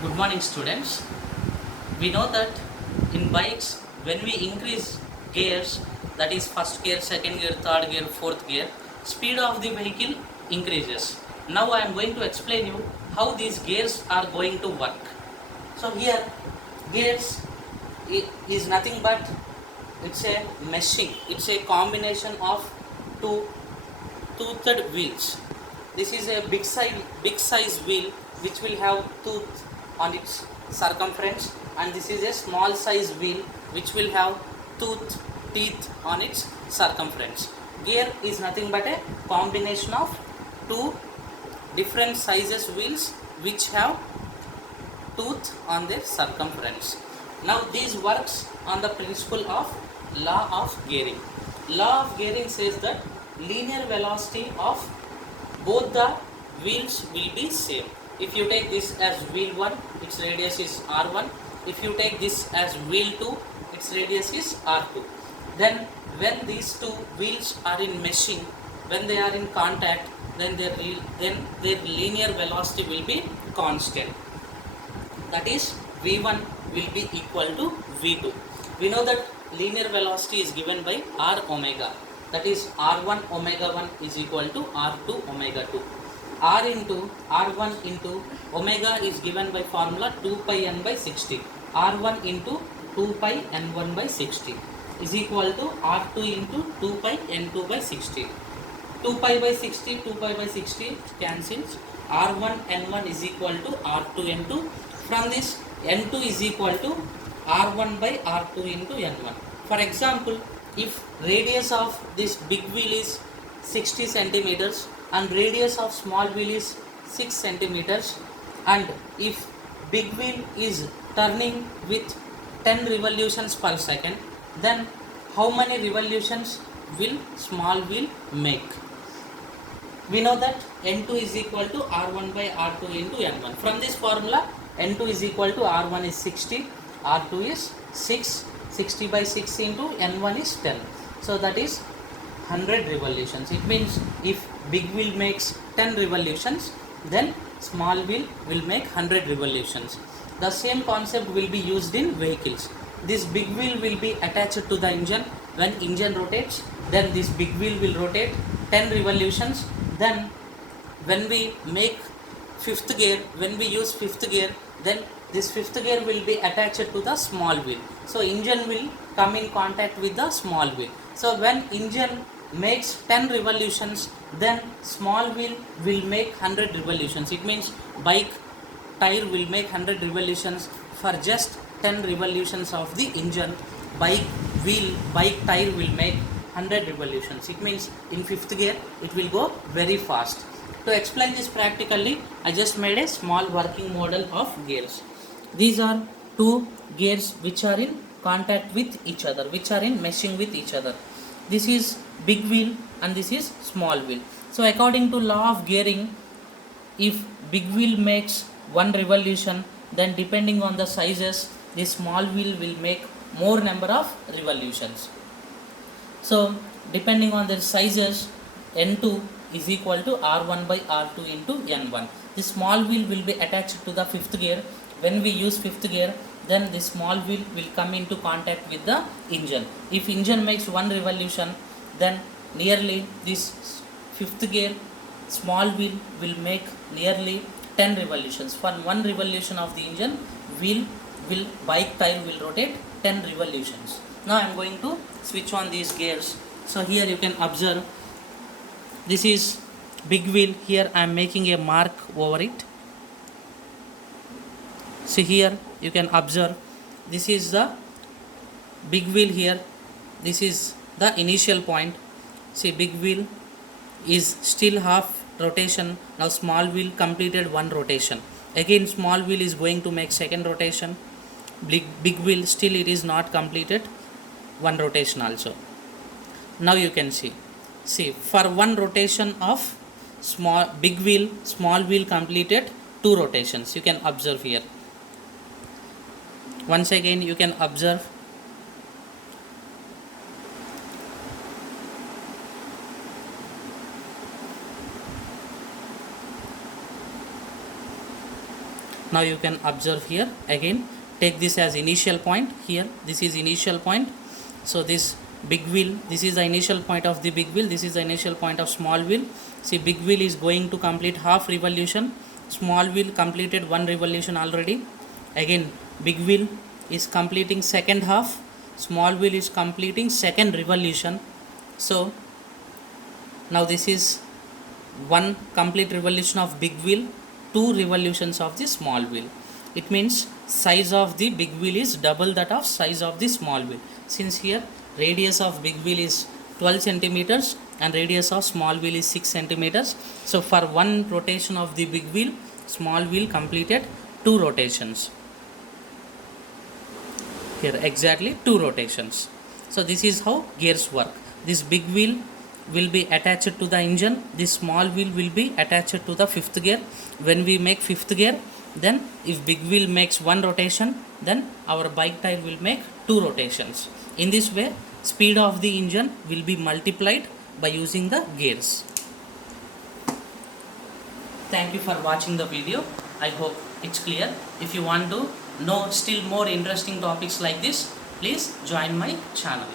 Good morning, students. We know that in bikes, when we increase gears, that is first gear, second gear, third gear, fourth gear, speed of the vehicle increases. Now I am going to explain you how these gears are going to work. So here, gears is nothing but it's a meshing. It's a combination of two toothed wheels. This is a big size wheel which will have tooth on its circumference, and this is a small size wheel which will have tooth teeth on its circumference. Gear is nothing but a combination of two different sizes wheels which have tooth on their circumference. Now this works on the principle of law of gearing. Law of gearing says that linear velocity of both the wheels will be same. If you take this as wheel 1, its radius is r1. If you take this as wheel 2, its radius is r2. Then when these two wheels are in meshing, when they are in contact, then their linear velocity will be constant. That is v1 will be equal to v2. We know that linear velocity is given by r omega, that is r1 omega 1 is equal to r2 omega 2. R into r1 into omega is given by formula 2 pi n by 60. R1 into 2 pi n1 by 60 is equal to r2 into 2 pi n2 by 60. 2 pi by 60, 2 pi by 60 cancels. R1 n1 is equal to r2 n2. From this, n2 is equal to r1 by r2 into n1. For example, if radius of this big wheel is 60 centimeters and radius of small wheel is 6 centimeters, and if big wheel is turning with 10 revolutions per second, then how many revolutions will small wheel make? We know that n2 is equal to r1 by r2 into n1. From this formula, n2 is equal to r1 is 60, r2 is 6, 60 by 6 into n1 is 10. So that is 100 revolutions. It means if big wheel makes 10 revolutions, then small wheel will make 100 revolutions. The same concept will be used in vehicles. This big wheel will be attached to the engine. When engine rotates, then this big wheel will rotate 10 revolutions. Then when we make fifth gear, when we use fifth gear, then this fifth gear will be attached to the small wheel. So engine will come in contact with the small wheel. So when engine makes 10 revolutions, then small wheel will make 100 revolutions. It means bike tire will make 100 revolutions for just 10 revolutions of the engine. Bike tire will make 100 revolutions. It means in fifth gear it will go very fast. To explain this practically, I just made a small working model of gears. These are two gears which are in contact with each other, which are in meshing with each other. This is big wheel and this is small wheel. So according to law of gearing, if big wheel makes one revolution, then depending on the sizes, this small wheel will make more number of revolutions. So depending on their sizes, n2 is equal to r1 by r2 into n1. This small wheel will be attached to the fifth gear. When we use fifth gear, then this small wheel will come into contact with the engine. If engine makes one revolution, then nearly this fifth gear small wheel will make nearly 10 revolutions. For one revolution of the engine, bike tire will rotate 10 revolutions. Now I am going to switch on these gears. So here you can observe, this is big wheel. Here I am making a mark over it. See here you can observe, this is the big wheel here. This is the initial point. See, big wheel is still half rotation. Now small wheel completed one rotation. Again small wheel is going to make second rotation. Big wheel still it is not completed one rotation also. Now you can see for one rotation of big wheel, small wheel completed two rotations. You can observe here. Once again you can observe, Now you can observe here again, take this as initial point. Here this is initial point. So this big wheel, this is the initial point of the big wheel, this is the initial point of small wheel. See, big wheel is going to complete half revolution, small wheel completed one revolution already. Again big wheel is completing second half, small wheel is completing second revolution. So now this is one complete revolution of big wheel, two revolutions of the small wheel. It means size of the big wheel is double that of size of the small wheel. Since here radius of big wheel is 12 centimeters and radius of small wheel is 6 centimeters. So for one rotation of the big wheel, small wheel completed two rotations. Here exactly two rotations. So this is how gears work. This big wheel will be attached to the engine, this small wheel will be attached to the fifth gear. When we make fifth gear, then if big wheel makes one rotation, then our bike tire will make two rotations. In this way, speed of the engine will be multiplied by using the gears. Thank you for watching the video. I hope it's clear. If you want to know still more interesting topics like this, please join my channel.